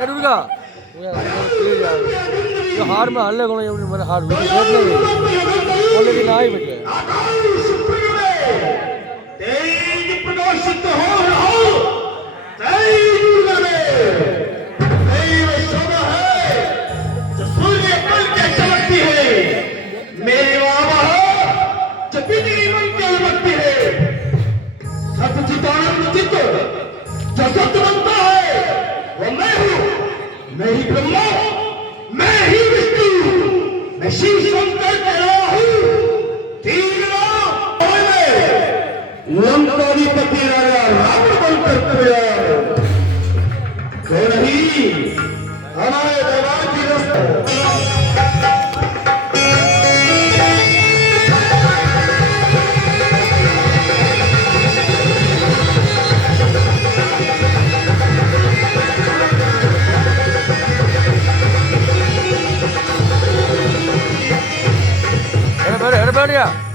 क्या दुर्गा जो हार में हल्ले को मेरे हार बोले कि ना ही बचे तेज प्रकाशित हो रहा तेज दुर्गा दैव शोभा है जो सूर्य कल के चमकती है मेरे बाबा जो बिजली बन के चमकती है सतचिदानंद चित्त जो सत्य बनता है वो मैं हूँ मैं ही ब्रह्मा मैं ही विष्णु मैं शिव शंकर कह रहा हूँ तीन लंकाधिपति राजा रावण बनकर तैयार तो नहीं हमारे दरबार की रस्ता अरे बैठ गया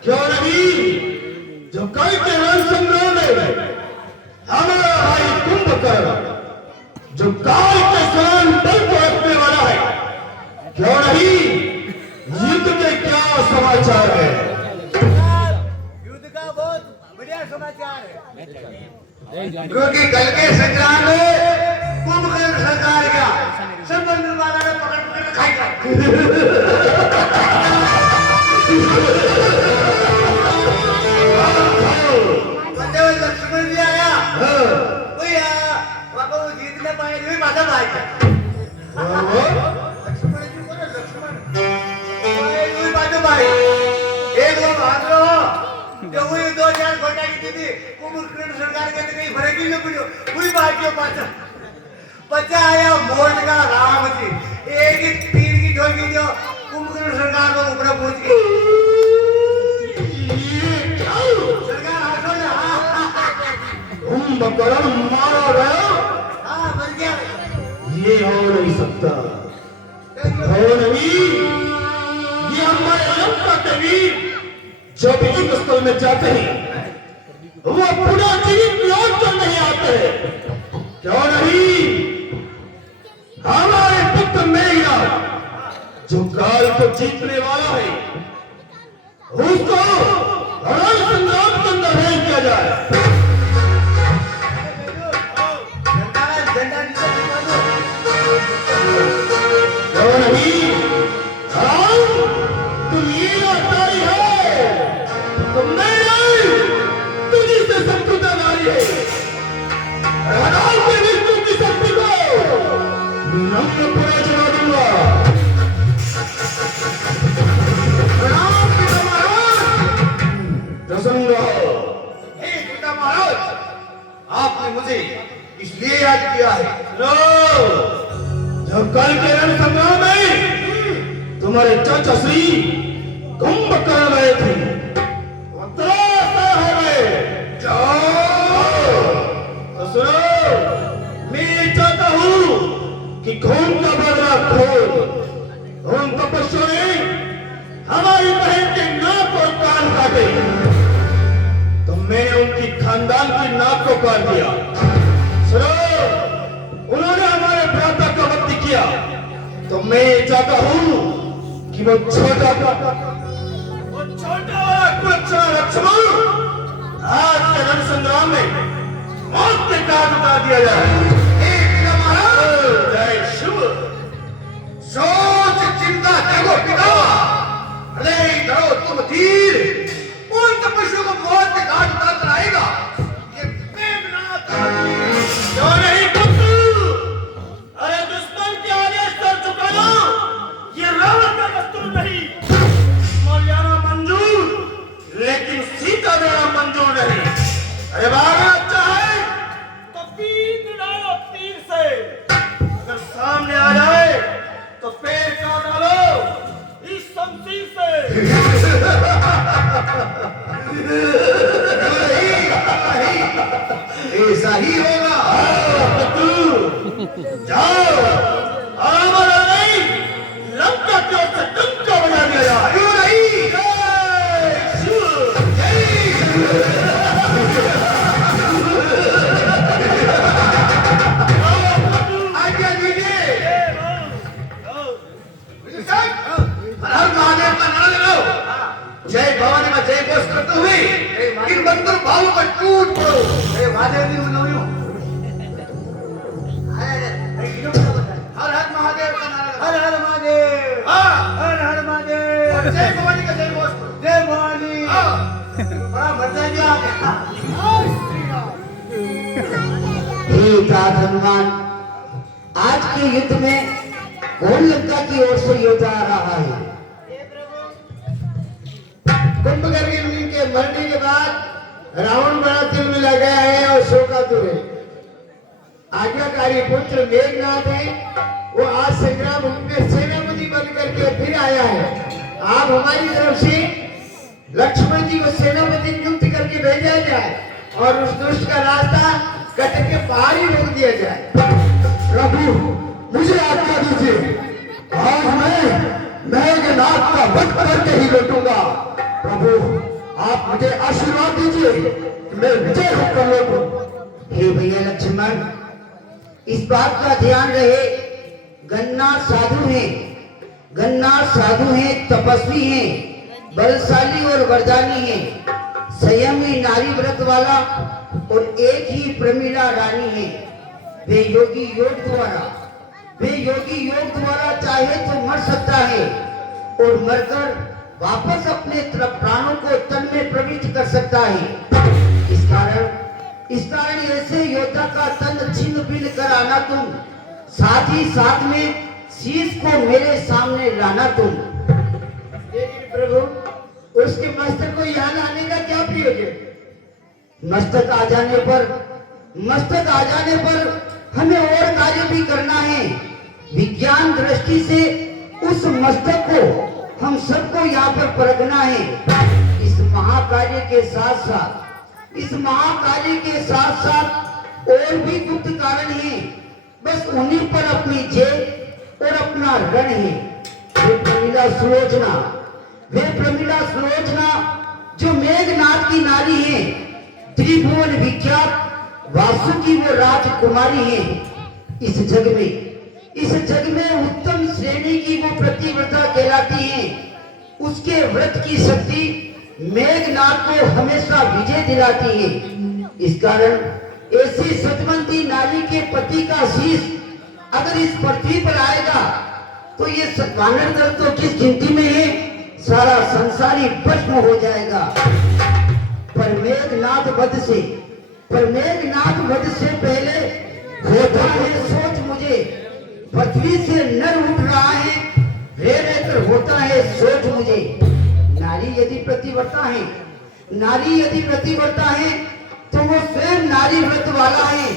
क्यों नहीं जो कल के रण संग्राम में हमारा भाई कुंभकर्ण जो काल के समान बल को रखने वाला है क्यों नहीं युद्ध के क्या समाचार है युद्ध का बहुत बढ़िया समाचार है क्योंकि कल के संग्राम में कुंभकर्ण सरकार का संबंध वाला ने पकड़ पकड़ खाएगा लक्ष्मण जी आया वो जीतने पाए भी माझा भाई लक्ष्मण जी बोले लक्ष्मण भी माझा भाई एक लोग भाग रहो जो हुई 2000 घोटा की थी कुंभकर्ण सरकार के कहीं फर्क ही नहीं पड़ो पूरी बात पाचा बच्चा आया मोट का राम जी एक ही तीर की ठोकी जो कुंभकर्ण सरकार को ऊपर पहुंच गई कुंभकर्ण मारा गया हाँ मर गया ये हो नहीं सकता हो नहीं ये हमारे लंका के वीर जो भी युद्ध स्थल में जाते हैं वो पुनः जीवित लौट कर नहीं आते क्यों नहीं हमारे पुत्र मेघनाद जो काल को जीतने वाला है उसको रण संग्राम के अंदर भेज दिया जाए तुम ये नारी है तुम नहीं तुझी से शत्रुता नारी है हटाओ के विष्णु की शक्ति को नम्र पूरा जमा दूंगा प्रसन्न रहो हे पिता महाराज आपने मुझे इसलिए याद किया है जब कल के रण संग्राम में तुम्हारे चाचा श्री कुंभकर्ण आए थे मैं चाहता हूं कि खून का बदला खोल उन तपस्या ने हमारी बहन के नाक और कान काटे तो मैंने उनकी खानदान की नाक को काट दिया सुनो उन्होंने हमारे भ्राता का वध किया तो मैं चाहता हूं कि वो छोटा बच्चा लक्ष्मण आज के रण संग्राम में मौत के घाट उतार दिया जाए जय शिव सोच चिंता त्यागो पिता अरे करो तुम धीर उन तपस्वियों को मौत के घाट उतार कर आएगा ये मेघनाद क्यों नहीं पुत्र अरे दुश्मन के आदेश कर चुका ना ये रावण का दस्तूर नहीं मौलियाना मंजूर लेकिन सीता देना मंजूर नहीं अरे बाबा अच्छा है तो तीर डालो तीर से अगर सामने आ जाए अरे महादेव जी बोल हर हर महादेव का नारा लगा। हर हर महादेव हाँ हर हर और महादेव जय भवानी का जय घोष करो। जय भवानी हाँ बड़ा मजा जी आ गया हे तात हनुमान, आज के युद्ध में कौन लंका की ओर से योद्धा आ रहा है? कुंभकर्ण मुनि के मरने के बाद रावण बड़ा दिल में लग गया है और शोकातुर है। आज्ञाकारी पुत्र मेघनाथ है, वो आज संग्राम भूमि में सेनापति बन करके फिर आया है। आप हमारी तरफ से लक्ष्मण जी को सेनापति नियुक्त करके भेजा जाए और उस दुष्ट का रास्ता कट के बाहर ही रोक दिया जाए। प्रभु मुझे आज्ञा दीजिए, आज मैं मेघनाथ का वध करके ही लौटूंगा। प्रभु आप मुझे आशीर्वाद दीजिए कि मैं विजय होकर लौटूं। हे भैया लक्ष्मण, इस बात का ध्यान रहे, गन्नाथ साधु हैं, गन्नाथ साधु हैं, तपस्वी हैं, बलशाली और वरदानी हैं, संयमी नारी व्रत वाला और एक ही प्रमीला रानी है। वे योगी योग द्वारा चाहे तो मर सकता है और मरकर वापस अपने प्राणों को तन में प्रविष्ट कर सकता है। इस कारण ऐसे योद्धा का तन छिन्न भिन्न कर आना तुम, साथ ही साथ में शीश को मेरे सामने लाना तुम। लेकिन प्रभु उसके मस्तक को यहाँ लाने का क्या प्रयोजन? मस्तक आ जाने पर हमें और कार्य भी करना है। विज्ञान दृष्टि से उस मस्तक को हम सबको यहाँ पर परखना है। इस महाकार्य के साथ साथ और भी गुप्त कारण हैं, बस उन्हीं पर अपनी जय और अपना रण है। वे प्रमिला सुलोचना जो मेघनाथ की नारी है, त्रिभुवन विख्यात वासुकी वो राजकुमारी है। इस जग में उत्तम श्रेणी की वो प्रतिव्रता कहलाती है। उसके व्रत की शक्ति मेघनाथ को हमेशा विजय दिलाती है। इस कारण ऐसी सतवंती नारी के पति का शीश अगर इस पृथ्वी पर आएगा तो ये वानर दल तो किस गिनती में है, सारा संसारी भस्म हो जाएगा। पर मेघनाथ वध से पहले होता है सोच मुझे, पृथ्वी से नर उठ रहा है, रहकर होता है सोच मुझे। नारी यदि प्रतिव्रता है तो वो स्वयं नारी व्रत वाला है।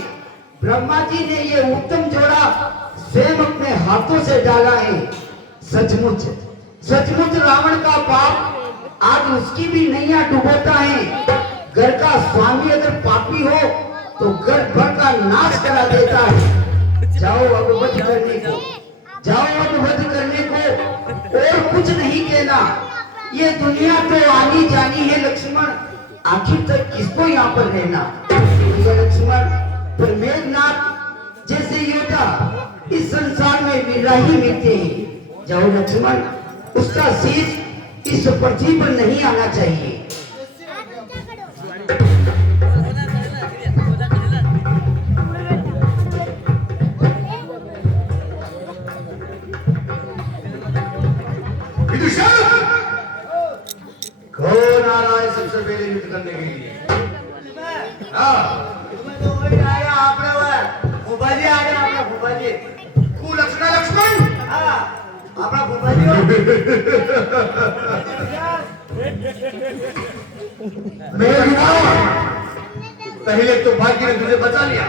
ब्रह्मा जी ने ये उत्तम जोड़ा स्वयं अपने हाथों से डाला है। सचमुच रावण का पाप आज उसकी भी नैया डुबोता है। घर का स्वामी अगर पापी हो तो घर भर का नाश करा देता है। जाओ अब वध करने को और कुछ नहीं कहना। ये दुनिया तो आनी जानी है लक्ष्मण, आखिर तक किसको यहाँ पर रहना। ये लक्ष्मण, पर मेघनाथ जैसे योद्धा इस संसार में विरही मिलते हैं। जाओ लक्ष्मण, उसका शीश इस पृथ्वी पर नहीं आना चाहिए। कौन आ रहा है सबसे पहले युद्ध करने के लिए? हाँ तुम्हें तो वही आया आपने वो फूफाजी आ गया आपका फूफाजी। तू लक्ष्मण हाँ आपका फूफाजी हो। पहले तो भाग्य ने तुझे बचा लिया,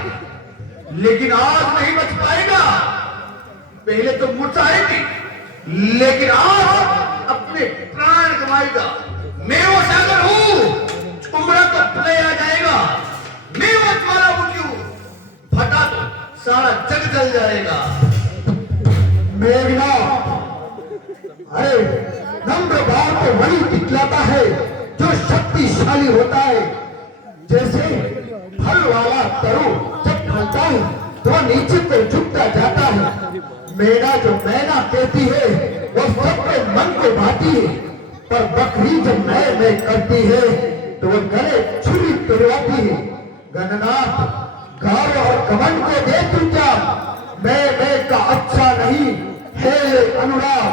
लेकिन आज नहीं बच पाएगा। पहले तो मुरझाएगी, लेकिन आज अपने प्राण गंवाएगा। मैं वो सागर हूँ, उमड़ा तो प्रलय आ जाएगा। मैं वो ज्वालामुखी हूँ, फटा तो सारा जग जल जाएगा। मेघनाथ, अरे नम्र भाव को वही दिखलाता है जो शक्तिशाली होता है। जैसे फल वाला तरु जब फलता है तो नीचे को झुकता जाता है। मेरा जो मैना कहती है वो सबके मन को भाती है, पर बकरी जब मैं करती है तो वो गले छुरी तुड़वाती है। गणनाथ गर्व और घमंड को देख तू क्या मैं का अच्छा नहीं है अनुराग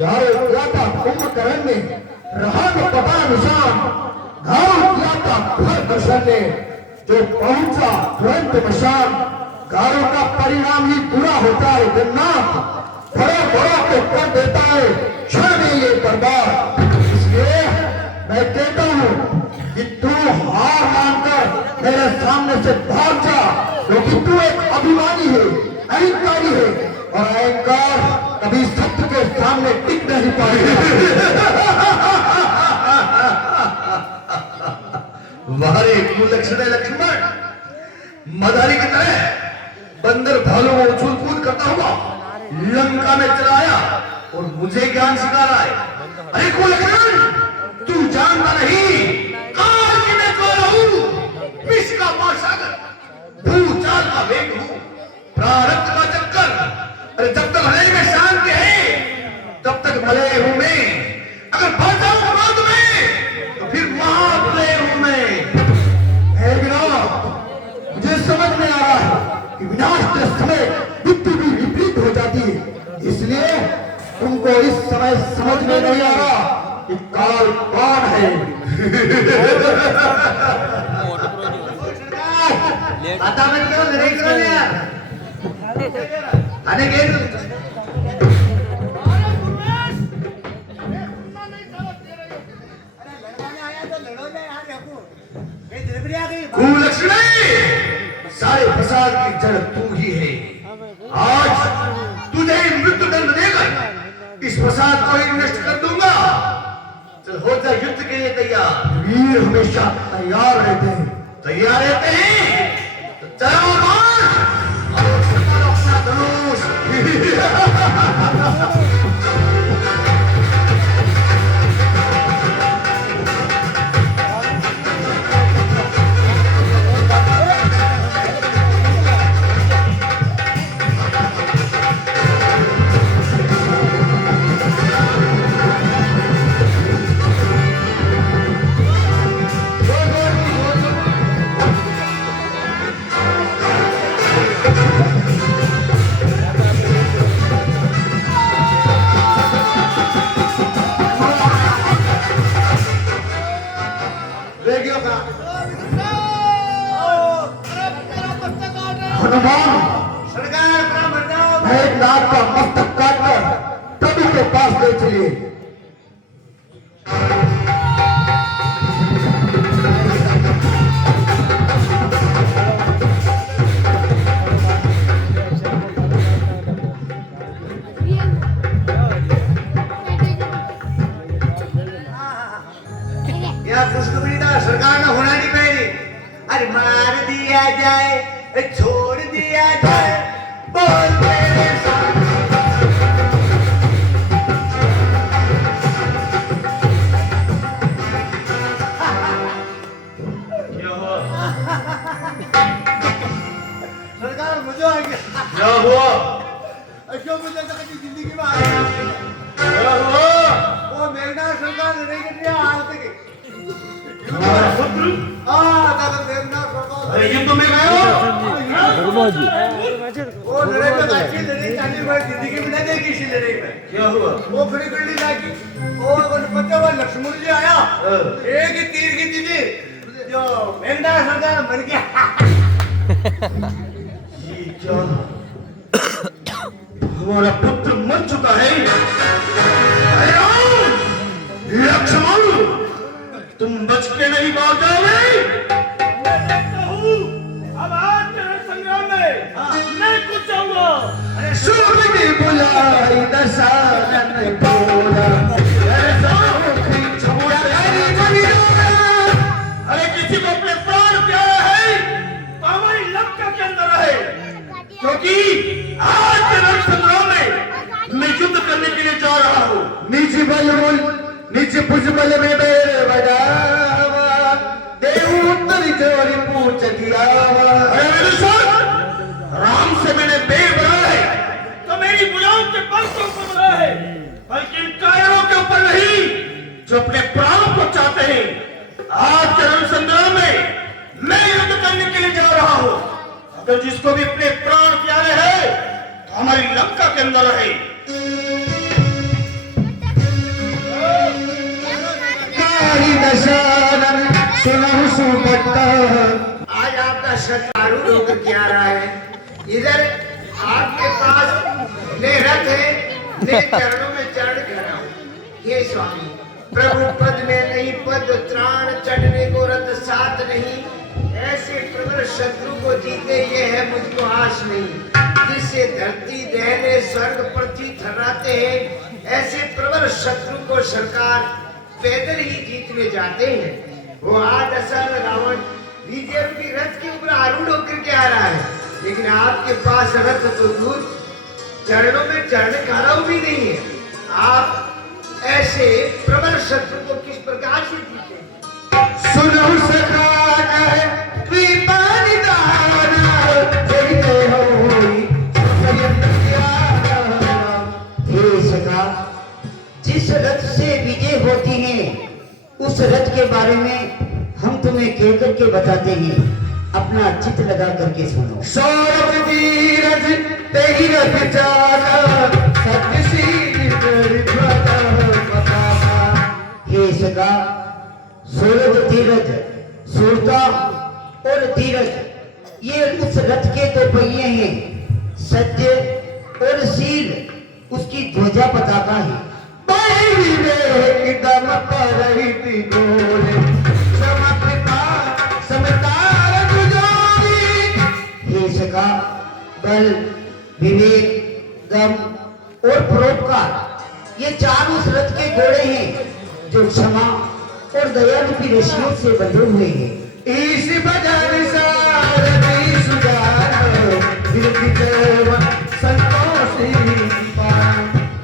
गारो किया था कुंभकर्ण ने रहा न पता निशान गारो किया था भर दर्शन ने जो पहुंचा तुरंत मशान गारो का परिणाम ही बुरा होता है गन्नाथ बड़ा बड़ा तो कर देता है क्षण में ये बर्बाद इसलिए मैं कहता हूँ कि तू हार मानकर मेरे सामने से भाग जा क्योंकि तू एक अभिमानी है अहंकारी है और अहंकार कभी सत्य के सामने टिक नहीं पाएगा वारे कुलक्षण लक्ष्मण मदारी की तरह बंदर भालू को उछूल कूद करता हुआ लंका में चला आया और मुझे ज्ञान सिखा रहा है। अरे कुलक्षण तू जानता नहीं काल की मैं कौन हूँ विष का महासागर भूचाल का वेग हूँ प्रारब्ध का चक्कर। अरे जब तक हृदय में शांति है तब तक भले हूँ मैं अगर बढ़ जाऊं क्रोध में तो फिर महाप्रलय हूँ मैं। हे विनाश मुझे समझ में आ रहा है कि विनाश के समय मृत्यु भी विपरीत हो जाती है इसलिए तुमको इस समय समझ में नहीं आ रहा कि काल कौन है आता मैं क्यों लड़ाई करो यार आने के कुलक्षण सारे फसाद की जड़ तू ही है। आज तुझे मृत्यु दंड देकर इस फसाद को ही नष्ट कर दूंगा। चल हो जा युद्ध के लिए तैयार। वीर हमेशा तैयार रहते हैं तैयार रहते हैं तो चलो बाण और संभालो अपना धनुष। हनुमान सरकार ब्राह्मण जाओ मेघनाथ का मस्तक काटकर प्रभु के पास ले चलिए या खुशखबरी ना सरकार ने होना नहीं पहली अरे मार दिया जाए छोड़ दिया जाए बोल मेरे साथ क्या हुआ? सरकार मुझे आएंगे क्या हुआ? अशोक मुझे तक की जिंदगी में आया क्या हुआ? वो मेघनाथ सरकार लड़ाई कर रही है हाल तक तुम्हारा पुत्र? दादा मेघनाथ सरकार अरे युद्ध में गए हो? वर्मा जी वो लड़ाई में अच्छी लड़ाई चाली में जिंदगी में नहीं देखी इसी लड़ाई में क्या हुआ? वो खड़ी कर ली जाके और पता हुआ लक्ष्मण जी आया एक ही तीर की दीदी जो मेघनाथ सरकार मर गया ये क्या? हमारा पुत्र मर चुका है। अरे राम! लक्ष्मण तुम बच के नहीं पहुंच जाओगे। मैं देखता हूँ अब आज तेरे संग्राम में मैं कुछ जाऊंगा। अरे सूर्य की बुलाई दशानन बोला अरे किसी को अपने प्राण प्यारा है तो हमारी लंका के अंदर है क्योंकि आज के रण संग्राम में मैं युद्ध करने के लिए जा रहा हूँ। निज बल निज भुज बल में बेर बजावा देव उत्तरी जोरी पूछ दियावा अरे मेरे साथ राम से मैंने बेर बनाया है तो मेरी बुलाओं के बल के ऊपर बना है बल्कि इन कायरों के ऊपर नहीं जो अपने प्राणों को चाहते हैं। आज के रण संग्राम में मैं युद्ध करने रहा हो, अगर जिसको भी अपने प्राण प्यारे हैं तो हमारी लंका के अंदर रहे। कारी दशानन सुनहु सुपट्टा। आज आपका शतारू होकर क्या रहा है? इधर आपके पास ने रथ है, ने चरणों में चरण खड़ा हूं। हे स्वामी, प्रभु पद में नहीं पद त्राण, चढ़ने को रथ साथ नहीं। ऐसे प्रबल शत्रु को जीते ये है मुझको आश नहीं। जिससे धरती दहने स्वर्ग पृथ्वी थर्राते हैं, ऐसे प्रबल शत्रु को सरकार पैदल ही जीतने जाते हैं। वो आज असल रावण विजय की रथ के ऊपर आरूढ़ होकर के आ रहा है, लेकिन आपके पास रथ तो दूर, चरणों में चरण खड़ा भी नहीं है। आप ऐसे प्रबल शत्रु को किस प्रकार से जीते? सुनो सखा कृपान दाना जगते होई हे सखा, जिस रथ से विजय होती है उस रथ के बारे में हम तुम्हें कह करके बताते हैं, अपना चित्त लगा करके सुनो। सौरभ धीरज तेरी रथ चाला सत्यशील बता। हे सखा, सूरज धीरज, सूरता और धीरज ये उस रथ के दो पहिए हैं। सत्य और शील उसकी ध्वजा पताका है। हे सखा, बल, विवेक, दम और परोपकार ये चार उस रथ के घोड़े हैं जो क्षमा और दया रूपी रस्सियों से बंधे हुए हैं। इस बदन सारथी सुजान संतोषी।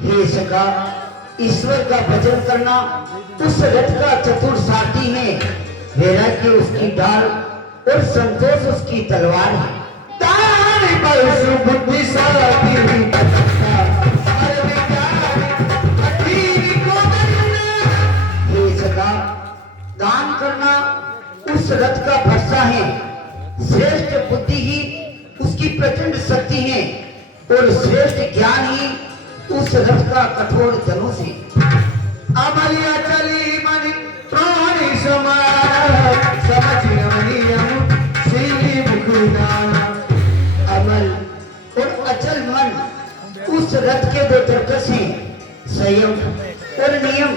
हे सखा, ईश्वर का भजन करना उस रथ का चतुर सारथी है। वैराग्य उसकी ढाल और संतोष उसकी तलवार है। तारी परसु बुद्धि साथी दान करना उस रथ का भरसा है। श्रेष्ठ बुद्धि ही उसकी प्रचंड शक्ति है और श्रेष्ठ ज्ञान ही उस रथ का कठोर धनुष है। अमलिया चली मन प्राणी समान समझ अमलियम सीली मुखदान। अमल और अचल मन उस रथ के दो तर्कस हैं। संयम और नियम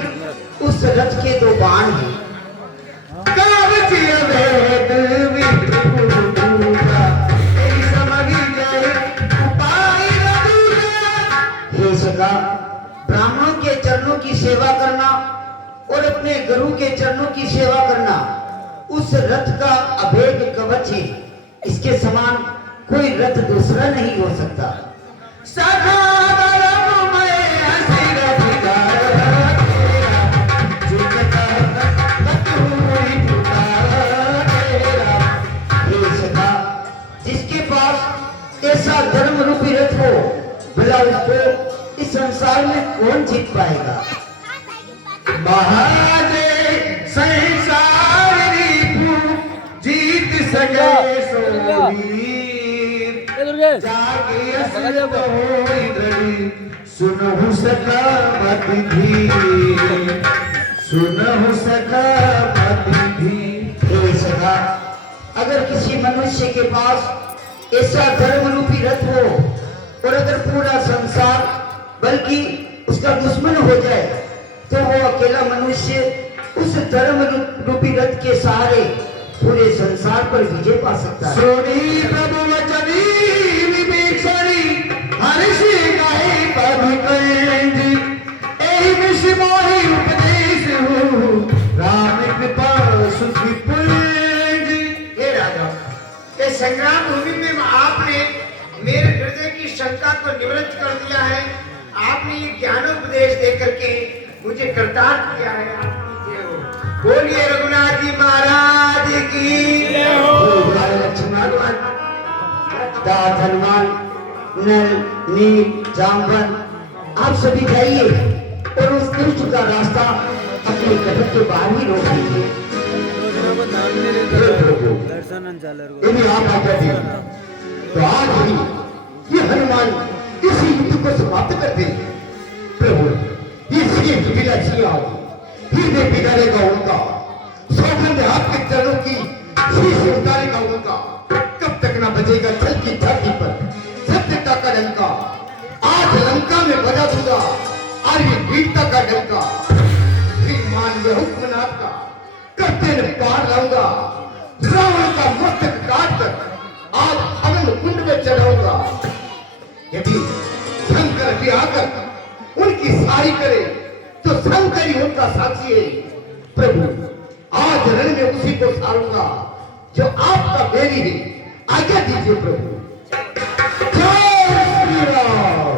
उस रथ के दो बाण हैं। हे सखा, ब्राह्मणों के चरणों की सेवा करना और अपने गुरु के चरणों की सेवा करना उस रथ का अभेद कवच है। इसके समान कोई रथ दूसरा नहीं हो सकता। सखा ऐसा धर्म रूपी रथ हो, भला उसको इस संसार में कौन जीत पाएगा? महादेव संसार जीत सके सोवीर जागे असर होई धरी। सुनहु सखा मत धीर, सुनहु सखा मत धीर। हे सखा, अगर किसी मनुष्य के पास ऐसा धर्म रूपी रथ हो और अगर पूरा संसार बल्कि उसका दुश्मन हो जाए तो वो अकेला मनुष्य उस धर्म रूपी रथ के सहारे पूरे संसार पर विजय पा सकता है। सोनी प्रभु वचनी विभीषणी हर्षि गाई पद करेंगे। एहि विष मोहि उपदेश हो राम कृपा सुखी पुंजी। हे राजा, इस संग्राम भूमि में आपने मेरे हृदय की शंका को निवृत्त कर दिया है। आपने ये ज्ञानोपदेश देकर के मुझे कृतार्थ किया है। आपकी जय हो। बोलिए रघुनाथ जी महाराज की जय हो। लक्ष्मण, दात, हनुमान, नल, नील, जामवन आप सभी जाइए और उस दुष्ट का रास्ता अपने कदम के बाहर ही रोक दीजिए। यदि आप आज्ञा दें तो आज ही ये हनुमान इसी युद्ध को समाप्त कर दे। प्रभु ये शीघ्र विला हृदय बिगाड़ेगा उनका, सौगंध आपके चरणों की शीश उतारेगा उनका। कब तक ना बजेगा छल की छाती पर सत्यता का डंका। आज लंका में बजा दूंगा आर्य वीरता का डंका। फिर मान लो हुक्मनाथ का करते न पार लाऊंगा। रावण का मस्तक काट कर आज हवन कुंड में चढ़ाऊंगा। यदि शंकर भी आकर उनकी सारी करे तो शंकर ही उनका साक्षी है। प्रभु आज रण में उसी को सारूंगा जो आपका बेरी है। आज्ञा दीजिए प्रभु। जय श्री राम।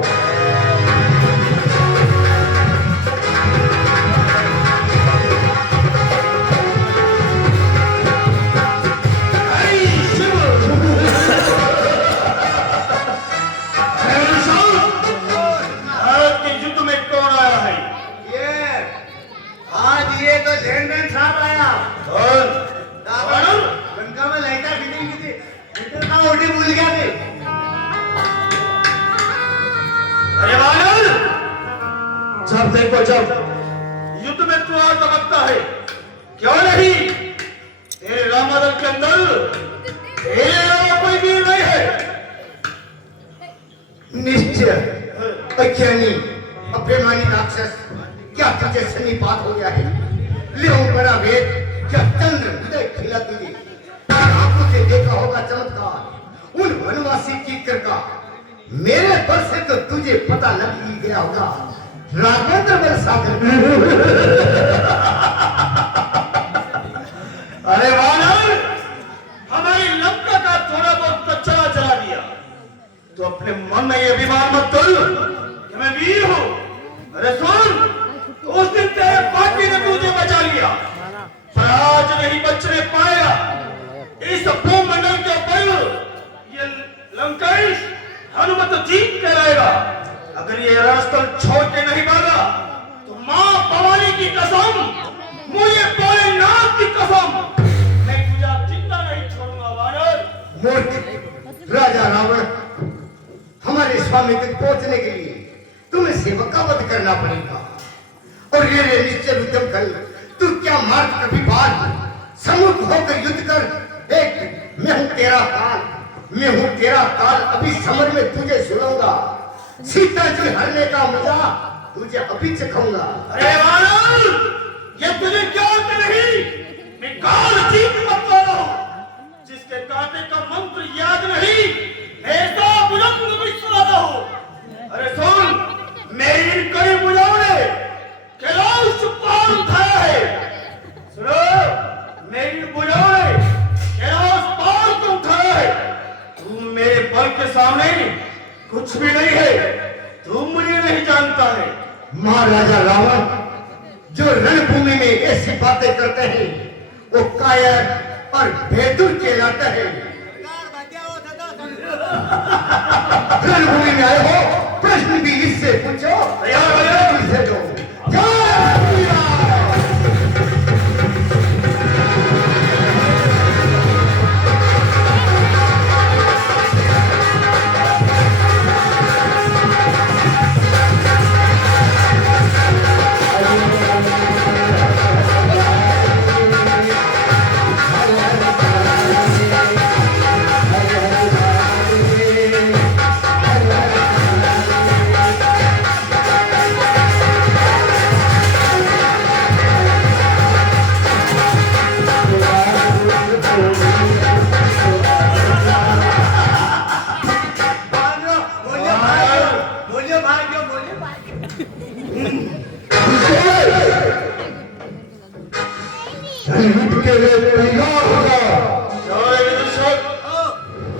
ये तो लैंडमैन साहब आया रावण लंका में लाइटा फिटिंग की थी, फिटर का ओटी भूल गया थे। अरे वानर, जब देखो जब युद्ध में तू आ चमकता है, क्यों नहीं? तेरे रामादल के अंदर तेरे अलावा कोई वीर नहीं है। निश्चय अज्ञानी अभिमानी राक्षस, क्या तुझे सन्निपात हो गया है? ले बड़ा वेद क्या चंद्र हृदय खिला तुझे। आंखों से देखा होगा चमत्कार उन वनवासी कीकर का। मेरे पर से तो तुझे पता लग ही गया होगा राघवेंद्र बल सागर। अरे वानर, हमारी लंका का थोड़ा बहुत कचरा जला दिया तो अपने मन में ये अभिमान मत कर कि मैं वीर हूं। अरे सुन, उस दिन तेरे पार्टी ने तुझे बचा लिया, पर आज नहीं बचने पाया। इस भूमंडल के ऊपर ये लंकेश हनुमत जीत के रहेगा। अगर ये रास्ता छोड़ के नहीं भागा तो मां भवानी की कसम, मुझे भोलेनाथ की कसम, मैं तुझे जिंदा नहीं छोड़ूंगा। वानर मूर्ख राजा रावण, हमारे स्वामी तक पहुंचने के लिए तुम्हें सेवक का वध करना पड़ेगा। और ये निश्चय उद्यम कर, तू क्या मार्ग कभी बाद सम्मुख होकर युद्ध कर। एक मैं हूं तेरा काल, मैं हूं तेरा काल, अभी समर में तुझे सुनाऊंगा। सीता जी हरने का मजा तुझे अभी चखाऊंगा। अरे वानर, ये तुझे क्या नहीं, मैं काल जीत मत वाला हूं। जिसके कांटे का मंत्र याद नहीं, ऐसा बुलंद कोई सुनाता हो। अरे सुन, मेरी कड़ी बुझाओगे कैलाश पार उठाया है। सुनो, मेरी बुझाओगे कैलाश पार को उठाया है। तू मेरे बल के सामने कुछ भी नहीं है, तू मुझे नहीं जानता है। महाराजा रावण जो रणभूमि में ऐसी बातें करते हैं वो कायर और बेदुर कहलाता है। रणभूमि में आए हो, प्रश्न भी इससे पूछो। इससे दो। जय श्री राम।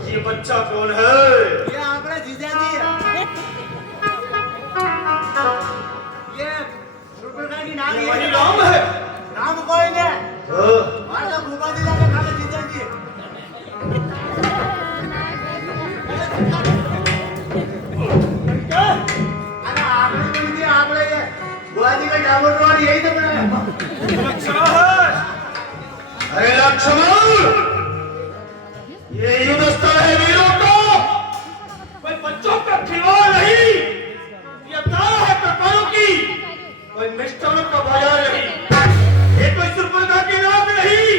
ये बच्चा कौन है? ये आपका जीजाजी है। ये सुरप्रकाश की नाम ये है। वही नाम है? नाम कोई नहीं। हाँ। माता भूपा जी जाके खाने जीजाजी है। अरे आपने बोल दिया, आपने ये बुआजी का डाबर रोड यही तो बनाया। लक्ष्मण है। अरे लक्ष्मण, ये युद्ध स्थल है वीरों का, कोई बच्चों का खिलौना नहीं। ये तारा है कटारों की, कोई मिष्टानों का बाजार नहीं। ये कोई सुरपुरगा की नाक नहीं,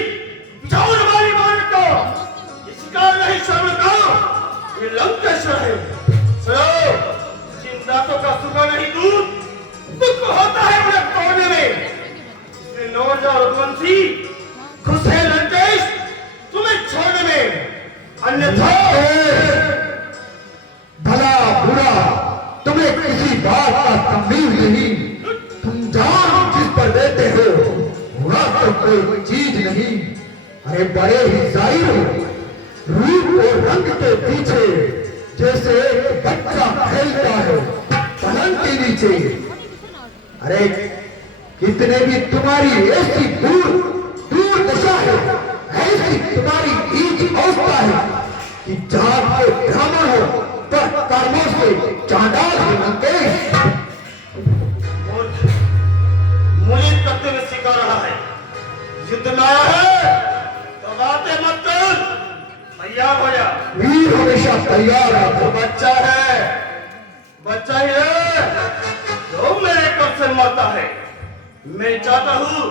चाउर वाली मान का, ये शिकार नहीं शर्म का, ये लंकेश्वर है। सुनो, जिन दांतों का सुखा नहीं दूध, दुख होता है उन्हें तोड़ने में। इसलिए नौजा और रघुवंशी खुश है लंकेश तुम्हें छोड़ने में, अन्यथा भला बुरा तुम्हें किसी बात का तमीज नहीं। तुम जान जिस पर देते हो बुरा तो कोई चीज नहीं। अरे बड़े ही जाहिर हो, रूप और रंग के पीछे जैसे एक बच्चा खेलता है पलंग के नीचे। अरे कितने भी तुम्हारी ऐसी दूर दशा है, ऐसी तुम्हारी ईच अवस्था है कि जात के ब्राह्मण हो पर कर्मों से चांडाल हो लंकेश। मूल्य करते हुए सिखा रहा है, युद्ध में आया है तो बातें मत कर, तैयार हो जा। वीर हमेशा तैयार रहो। बच्चा है, बच्चा ही है तो मेरे कब से मरता है। मैं चाहता हूं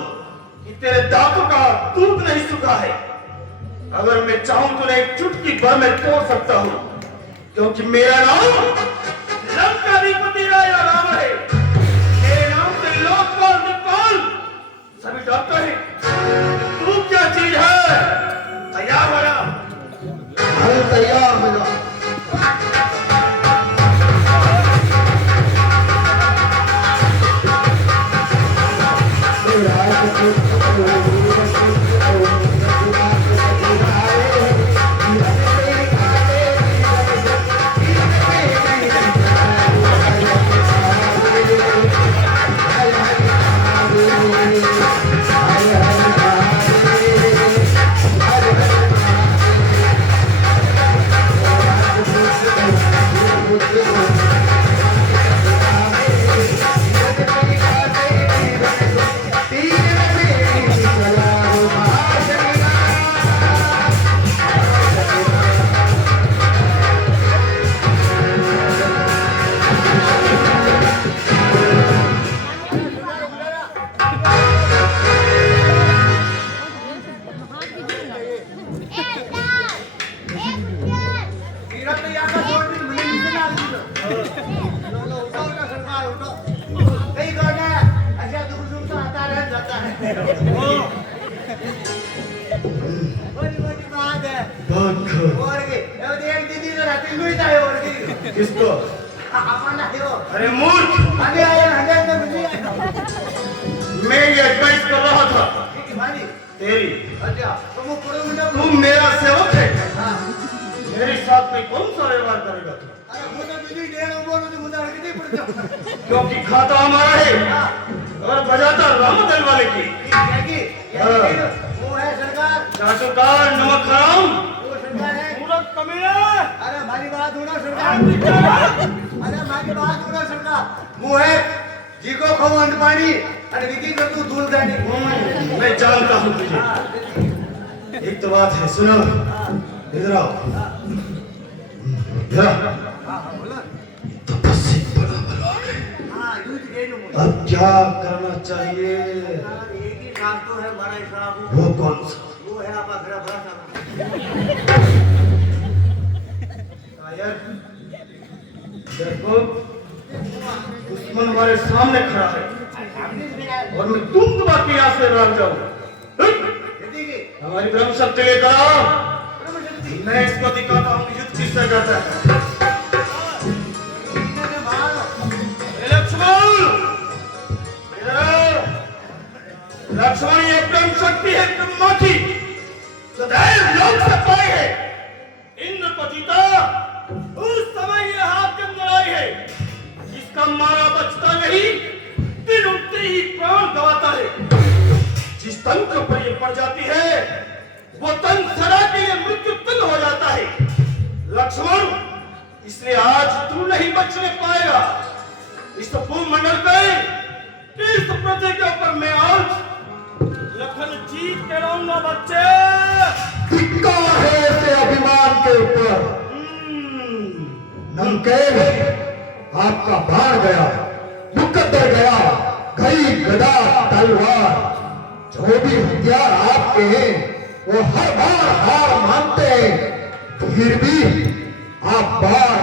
कि तेरे दांतों का दूध नहीं सूखा है। अगर मैं चाहूं तो एक चुटकी भर में तोड़ सकता हूं, क्योंकि मेरा नाम लंकाधिपति राजा राम है। मेरे नाम से लोकपाल दिक्पाल सभी डरते हैं। तू क्या चीज है? तैयार हो जा। हम तैयार हो जाओ। किसको? अरे मूर्ख, मैं ये एडवाइस कर रहा था तेरी। तू मेरा सेवक है, मेरे साथ में कौन सा व्यवहार करेगा तू? क्योंकि खाता हमारा है और बजाता रामदल वाले की। चाटुकार नमक हराम मूर्ख कमीना। अरे मारी बात होना सरकार। अरे मारी बात होना सरकार। मुहे जीको खाओ अंड पानी अरे विकी कर तू दूर जानी। मैं जानता हूँ तुझे। एक तो बात है, सुनो इधर आओ। इधर तपस्वी बड़ा बलवान है। अब क्या करना चाहिए? एक ही काम तो है बड़ा साहब। वो कौन सा? वो है आपका घर बड़ा साहब। देखो दुश्मन हमारे सामने खड़ा है और मैं तुम की यहाँ से भाग जाऊं। हमारी ब्रह्म शक्ति लेकर आओ, मैं इसको दिखाता हूँ कि युद्ध किससे करता है। लक्ष्मण लक्ष्मण ये ब्रह्म शक्ति है ब्रह्मा की, सदैव लोक से पाई है। इंद्रपतिता उस समय ये हाथ के अंदर आई है, जिसका मारा बचता नहीं, दिन उठते ही प्राण गवाता है। जिस तंत्र पर ये पड़ जाती है वो तंत्र सदा के लिए मृत्यु तुल्य हो जाता है। लक्ष्मण इसलिए आज तू नहीं बचने पाएगा। इस भूमंडल पे इस पृथ्वी के ऊपर मैं आज लखन जीत के रहूंगा बच्चे। धिक्कार है ऐसे अभिमान के ऊपर। नंकेल, आपका बाण गया, मुकद्दर गया, गई गदा तलवार, जो भी हथियार आपके हैं वो हर बार हार मानते हैं, फिर भी आप बार